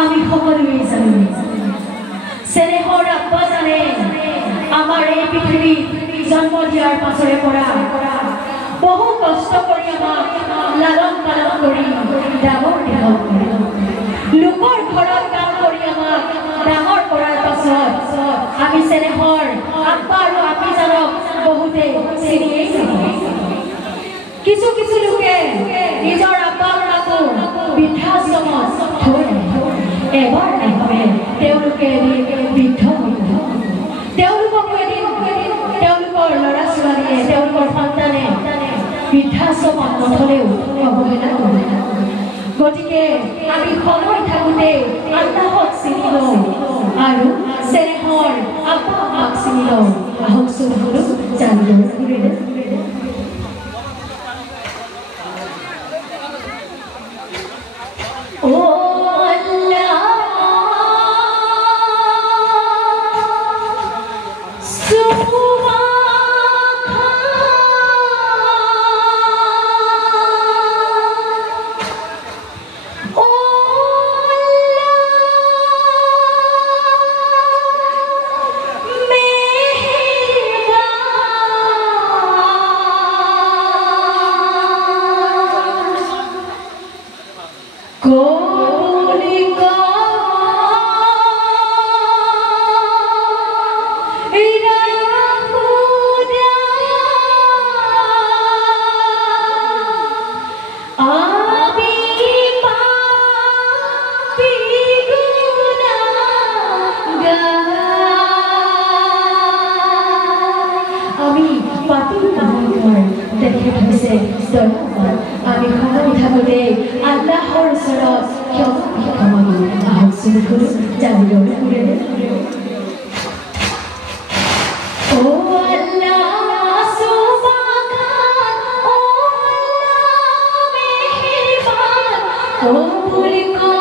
আমি সকলোৱে জানো চেনেহৰ আব্বা জানে আমাৰ এই পৃথিৱীত জন্ম দিয়াৰ পাছৰে পৰা বহু কষ্ট কৰি আমাক লালন পালন কৰি ডাঙৰ দীঘল কৰে লোকৰ ঘৰত কাম কৰি আমাক ডাঙৰ কৰাৰ পাছত আমি চেনেহৰ আব্বা আৰু আপিজানক বহুতে চিনিয়েই নাপাওঁ কিছু কিছু লোকে নিজৰ আব্বা মাকো বৃদ্ধাশ্ৰমত থৈ এবাৰ নাভাবে তেওঁলোকে বৃদ্ধ হৈ তেওঁলোকক এদিন তেওঁলোকৰ ল'ৰা ছোৱালীয়ে তেওঁলোকৰ সন্তানে বৃদ্ধাশ্ৰমত নথলেও অৱহেলা কৰে গতিকে আমি সময় থাকোঁতে আল্লাহক চিনি লওঁ আৰু চেনেহৰ আব্বা মাক চিনি লওঁ আহকচোন জানি লওঁ আমি সময় থাকোঁতে আল্লাহৰ ওচৰত ক্ষমা মাগো আহকচোন জানি লওঁ Oh,